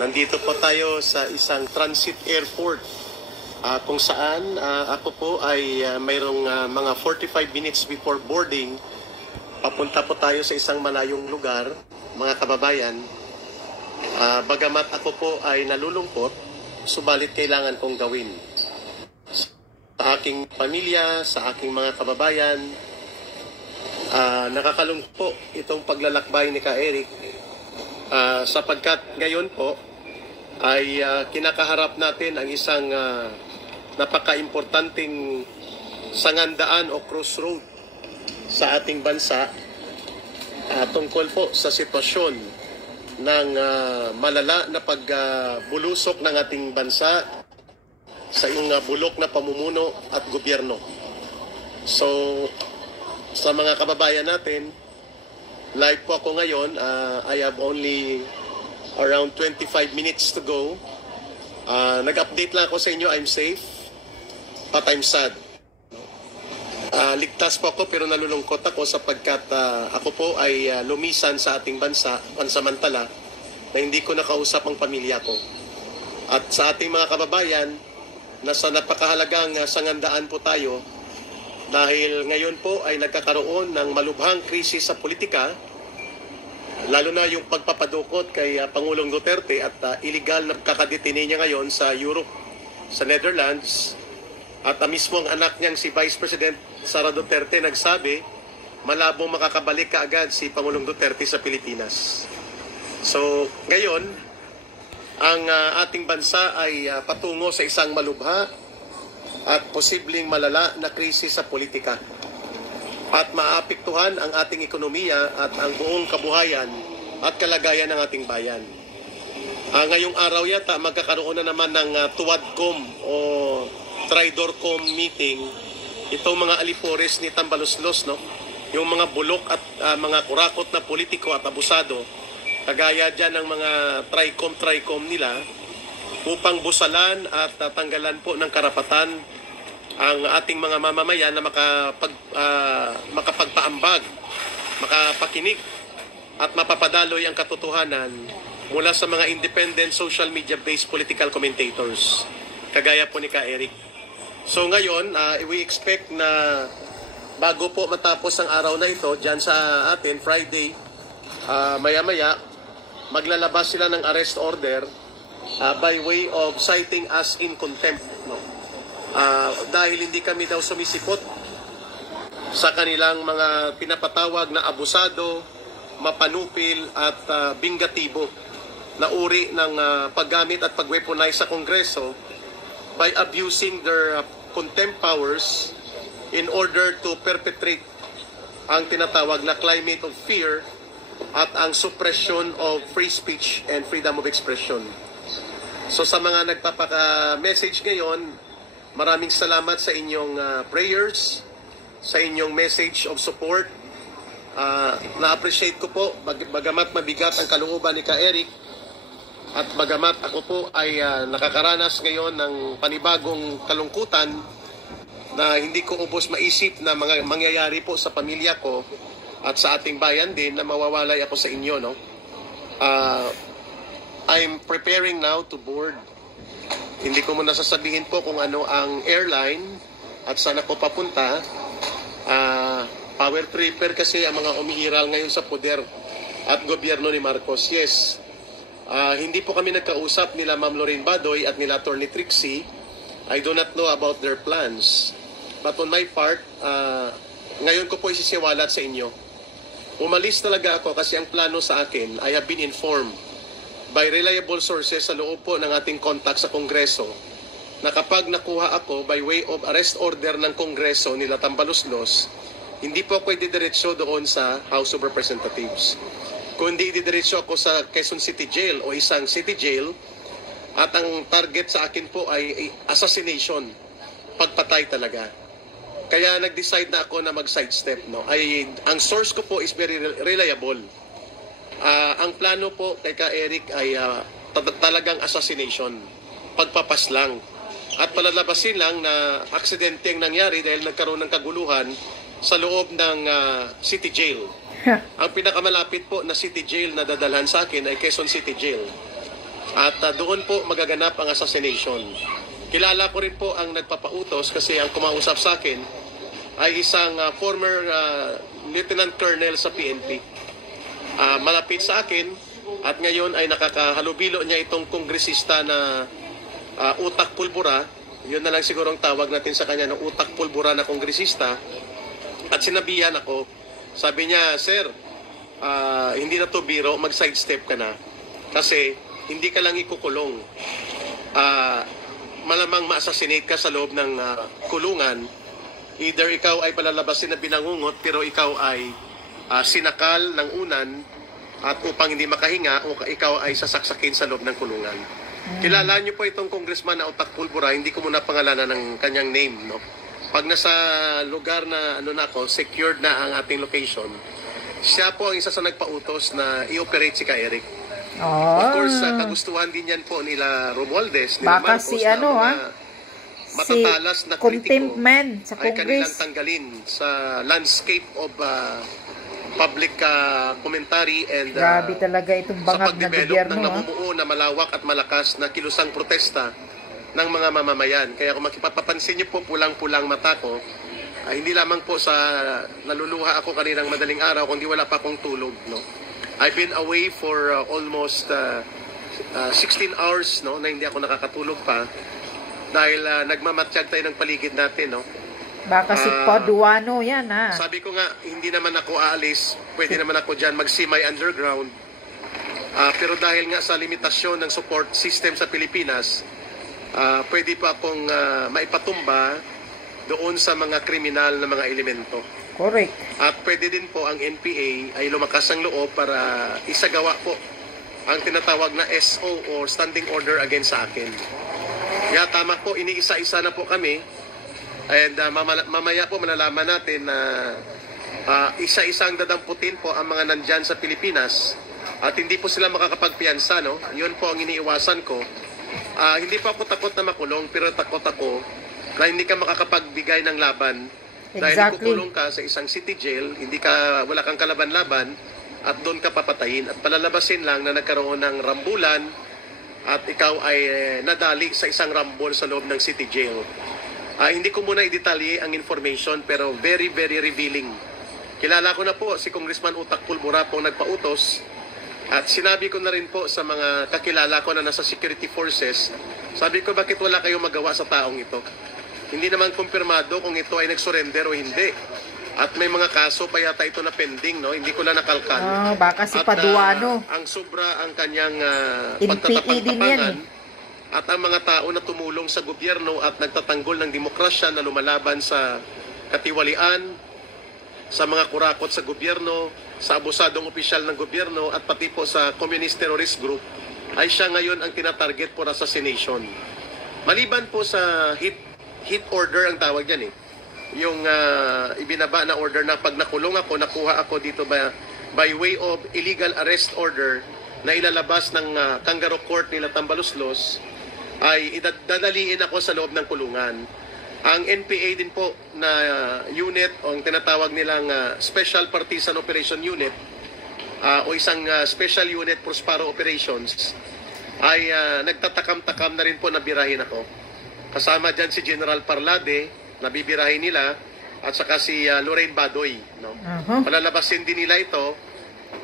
Nandito po tayo sa isang transit airport kung saan ako po ay mayroong mga 45 minutes before boarding. Papunta po tayo sa isang malayong lugar, mga kababayan. Bagamat ako po ay nalulungkot, subalit kailangan kong gawin. Sa aking pamilya, sa aking mga kababayan, nakakalungkot po itong paglalakbay ni Ka Eric. Sapagkat ngayon po ay kinakaharap natin ang isang napaka-importanting sangandaan o crossroad sa ating bansa tungkol po sa sitwasyon ng malala na pagbulusok ng ating bansa sa iyong bulok na pamumuno at gobyerno. So, sa mga kababayan natin, live po ako ngayon. I have only around 25 minutes to go. Nag-update lang ako sa inyo, I'm safe, but I'm sad. Ligtas po ako pero nalulungkot ako sapagkat ako po ay lumisan sa ating bansa, pansamantala, na hindi ko nakausap ang pamilya ko. At sa ating mga kababayan, nasa napakahalagang sangandaan po tayo dahil ngayon po ay nagkakaroon ng malubhang krisis sa politika, lalo na yung pagpapadukot kay Pangulong Duterte at illegal na kakadetine niya ngayon sa Europe, sa Netherlands. At mismo ang anak niyang si Vice President Sara Duterte nagsabi, malabong makakabalik kaagad si Pangulong Duterte sa Pilipinas. So, ngayon, ang ating bansa ay patungo sa isang malubha at posibleng malala na krisis sa politika. At maapektuhan ang ating ekonomiya at ang buong kabuhayan at kalagayan ng ating bayan. Ngayong araw yata magkakaroon na naman ng Tuwadcom o Tridorcom meeting, itong mga alipores ni Tambaloslos, no? Yung mga bulok at mga kurakot na politiko at abusado, kagaya dyan ng mga Tricom nila, upang busalan at tanggalan po ng karapatan ang ating mga mamamayan na makapagpaambag, makapakinig at mapapadaloy ang katotohanan mula sa mga independent social media-based political commentators, kagaya po ni Ka Eric. So ngayon, we expect na bago po matapos ang araw na ito, dyan sa atin, Friday, maya-maya, maglalabas sila ng arrest order by way of citing us in contempt. No? Dahil hindi kami daw sumisipot sa kanilang mga pinapatawag na abusado, mapanupil at bingatibo na uri ng paggamit at pag-weaponize sa Kongreso by abusing their contempt powers in order to perpetrate ang tinatawag na climate of fear at ang suppression of free speech and freedom of expression. So sa mga nagpapaka-message ngayon, maraming salamat sa inyong prayers, sa inyong message of support. Na-appreciate ko po, bagamat mabigat ang kalooban ni Ka Eric, at bagamat ako po ay nakakaranas ngayon ng panibagong kalungkutan na hindi ko ubos maisip na mga mangyayari po sa pamilya ko at sa ating bayan din na mawawalay ako sa inyo, no? I'm preparing now to board. Hindi ko muna sasabihin po kung ano ang airline at saan ako papunta. Power tripper kasi ang mga umiiral ngayon sa poder at gobyerno ni Marcos. Yes. Hindi po kami nagkausap nila Ma'am Lorraine Badoy at nila Attorney Trixie. I do not know about their plans. But on my part, ngayon ko po isisiwalat sa inyo. Umalis talaga ako kasi ang plano sa akin, I have been informed by reliable sources sa loob po ng ating contact sa Kongreso na kapag nakuha ako by way of arrest order ng Kongreso nila Tambaloslos, hindi po ako ididiretso doon sa House of Representatives. Kundi ididiretso ako sa Quezon City Jail o isang city jail at ang target sa akin po ay assassination, pagpatay talaga. Kaya nag-decide na ako na mag-sidestep. No? Ang source ko po is very reliable. Ang plano po kay Ka Eric ay talagang assassination, pagpapaslang. At palalabasin lang na aksidente ang nangyari dahil nagkaroon ng kaguluhan sa loob ng city jail. Ang pinakamalapit po na city jail na dadalhan sa akin ay Quezon City Jail. At doon po magaganap ang assassination. Kilala ko rin po ang nagpapautos kasi ang kumausap sa akin ay isang former Lieutenant Colonel sa PNP. Malapit sa akin at ngayon ay nakakahalubilo niya itong kongresista na utak pulbura. Yun na lang siguro ang tawag natin sa kanya ng utak pulbura na kongresista. At sinabihan ako, sabi niya, Sir, hindi na to biro, mag-sidestep ka na. Kasi hindi ka lang ikukulong. Malamang ma-assassinate ka sa loob ng kulungan. Either ikaw ay palalabasin na binangungot pero ikaw ay sinakal ng unan at upang hindi makahinga o ikaw ay sasaksakin sa loob ng kulungan. Kilala niyo po itong congressman na utak pulbura, hindi ko muna pangalanan ng kanyang name, no? Pag nasa lugar na secured na ang ating location, siya po ang isa sa nagpautos na i-operate si Ka-Eric. Of course, kagustuhan din yan po nila Romualdez, nila baka Marcos, si matatalas na contempt kritiko man sa ay kanilang Congress. tanggalin sa landscape of public commentary and Grabe talaga itong sa bangag na pagdevelop gobyerno. ng namumuo na malawak at malakas na kilusang protesta ng mga mamamayan. Kaya kung makipapapansin niyo po, pulang-pulang mata ko, hindi lamang po sa naluluha ako kaninang madaling araw, kundi wala pa akong tulog. No? I've been away for almost 16 hours, no, na hindi ako nakakatulog pa dahil nagmamatsyag tayo ng paligid natin. No? Baka si Paduano yan, ha? Sabi ko nga, hindi naman ako aalis. Pwede naman ako dyan mag-semi underground. Pero dahil nga sa limitasyon ng support system sa Pilipinas, pwede pa akong maipatumba doon sa mga kriminal na mga elemento. Correct. At pwede din po ang NPA ay lumakas ang loob para isagawa po ang tinatawag na SO or Standing Order against sa akin. Kaya tama po, iniisa-isa na po kami. And mamaya po malalaman natin na isa-isang dadamputin po ang mga nandyan sa Pilipinas at hindi po sila makakapagpiyansa, no? Yun po ang iniiwasan ko. Hindi po ako takot na makulong, pero takot ako na hindi ka makakapagbigay ng laban. Dahil ikukulong ka sa isang city jail, wala kang kalaban-laban at doon ka papatayin at palalabasin lang na nagkaroon ng rambulan at ikaw ay nadali sa isang rambol sa loob ng city jail. Hindi ko muna i-detalye ang information pero very, very revealing. Kilala ko na po si Congressman Utak Pulbura po nagpautos at sinabi ko na rin po sa mga kakilala ko na nasa security forces, sabi ko bakit wala kayong magawa sa taong ito? Hindi naman kumpirmado kung ito ay nag-surrender o hindi. At may mga kaso pa yata ito na pending, no? Hindi ko na nakalkan. Baka si Paduano. Ang sobra ang kanyang NPA din yan. At ang mga tao na tumulong sa gobyerno at nagtatanggol ng demokrasya na lumalaban sa katiwalian, sa mga kurakot sa gobyerno, sa abusadong opisyal ng gobyerno at pati po sa communist terrorist group, ay siya ngayon ang tinatarget for assassination. Maliban po sa hit order ang tawag yan yung ibinaba na order na pag nakulong ako, nakuha ako dito by way of illegal arrest order na ilalabas ng Kangaroo Court nila Tambaluslos, ay dadaliin ako sa loob ng kulungan. Ang NPA din po na unit o ang tinatawag nilang Special Partisan Operation Unit o isang Special Unit Prospero Operations ay nagtatakam-takam na rin po na birahin ako. Kasama dyan si General Parlade na bibirahin nila at saka si Lorraine Badoy. No? Palalabasin din nila ito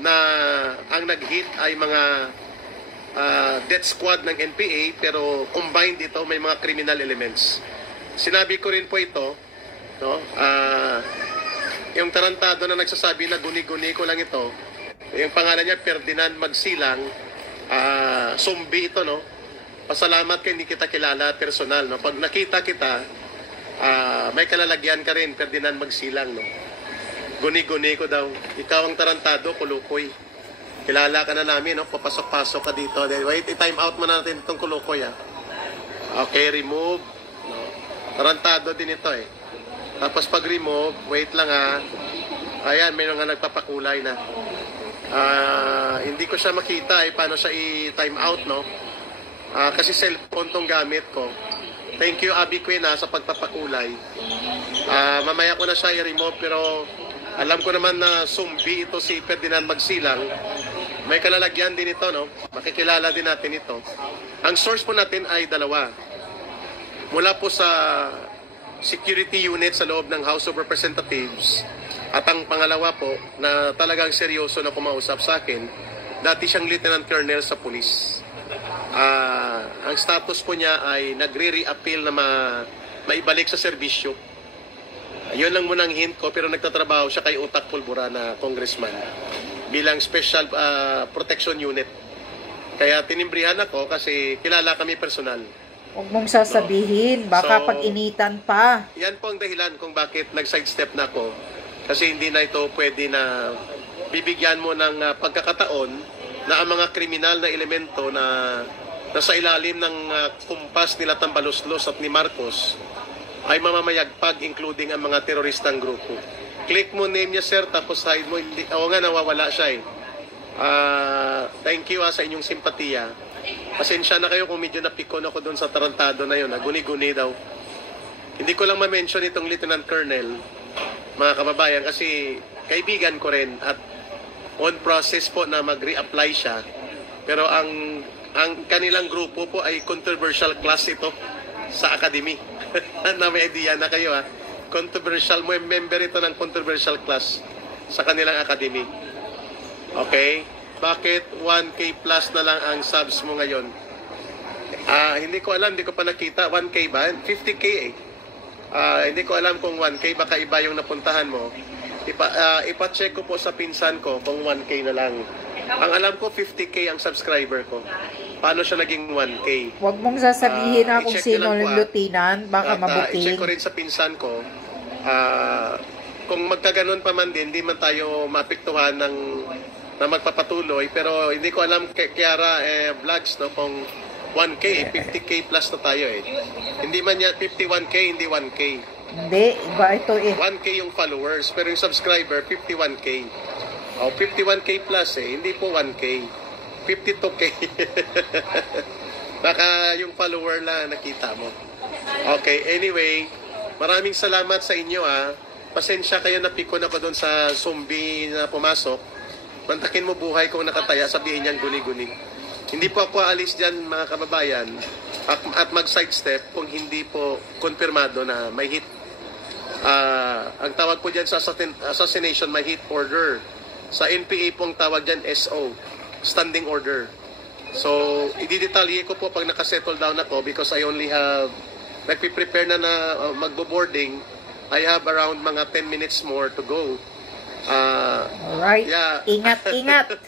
na ang nag-hit ay mga death squad ng NPA pero combined ito may mga criminal elements. Sinabi ko rin po ito, no? Yung tarantado na nagsasabi na guni-guni ko lang ito, yung pangalan niya Ferdinand Magsilang, zombie ito, no? Pasalamat ka, hindi kita kilala personal, no? Pag nakita kita, may kalalagyan ka rin, Ferdinand Magsilang, no? Guni-guni ko daw. Ikaw ang tarantado, kulukoy. Kilala ka na namin, no? Papasok-pasok ka dito. Wait, i-time out mo natin itong kulukoy, ha? Okay, remove. No? Tarantado din ito, Tapos pag-remove, wait lang, ha? Ayan, may mga nagpapakulay na. Hindi ko siya makita, paano siya i-time out, no? Kasi cellphone tong gamit ko. Thank you, Abby Quinn, sa pagpapakulay. Mamaya ko na siya i-remove, pero alam ko naman na zombie ito si Ferdinand Magsilang. may kalalagyan din ito, no? Makikilala din natin ito. Ang source po natin ay dalawa. Mula po sa security unit sa loob ng House of Representatives. At ang pangalawa po, na talagang seryoso na kumausap sa akin, dati siyang Lieutenant Colonel sa pulis. Ang status po niya ay nagre-reappeal na maibalik sa serbisyo. Yun lang muna ang hint ko, pero nagtatrabaho siya kay Utak Pulbura na congressman bilang Special Protection Unit. Kaya tinimbrihan ako kasi kilala kami personal. Huwag mong sasabihin, baka So, pag-initan pa. Yan po ang dahilan kung bakit nag-sidestep na ako. Kasi hindi na ito pwede na bibigyan mo ng pagkakataon na ang mga kriminal na elemento na nasa ilalim ng kumpas nila Tambaloslos at ni Marcos ay mamamayagpag, including ang mga teroristang grupo. Click mo name niya, sir, tapos hide mo. Hindi, oo nga, nawawala siya eh. Thank you sa inyong simpatiya. Pasensya na kayo kung medyo napikon ako doon sa tarantado na yun. Guni-guni daw. Hindi ko lang ma-mention itong Lieutenant Colonel, mga kababayan, kasi kaibigan ko rin at on process po na mag-reapply siya. Pero ang kanilang grupo po ay controversial class ito sa academy. Na may idea na kayo ha. Controversial, member ito ng controversial class sa kanilang academy. Okay? Bakit 1K plus na lang ang subs mo ngayon? Hindi ko alam, hindi ko pa nakita. 1K ba? 50K eh. Hindi ko alam kung 1K, baka iba yung napuntahan mo. Ipa-check ko po sa pinsan ko kung 1K na lang. Ang alam ko, 50K ang subscriber ko. Paano siya naging 1K? Huwag mong sasabihin na kung i-check sino nyo lang po, yung lieutenant, baka At, mabuking. i-check ko rin sa pinsan ko. Kung magkaganon pa man din, hindi man tayo maapektuhan na magpapatuloy. Pero hindi ko alam Kiara vlogs, no, kung 1K, 50K plus na tayo eh. Hindi man yan 51K, hindi 1K. Hindi, iba ito eh. 1K yung followers, pero yung subscriber, 51K. 51K plus eh, hindi po 1K. 52K. Baka yung follower lang nakita mo. Okay, anyway, maraming salamat sa inyo Pasensya kayo, napikon ako doon sa zombie na pumasok. Mantakin mo buhay kung nakataya, sabihin niyan guni-guni. Hindi po ako aalis dyan, mga kababayan, at mag-sidestep kung hindi po konfirmado na may hit. Ang tawag po dyan sa assassination, may hit order. Sa NPA pong tawag dyan SO, standing order. So, i-detalye ko po pag nakasettle down ako because I only have, nagpiprepare na magbo-boarding. I have around mga 10 minutes more to go. Alright, Yeah. ingat-ingat.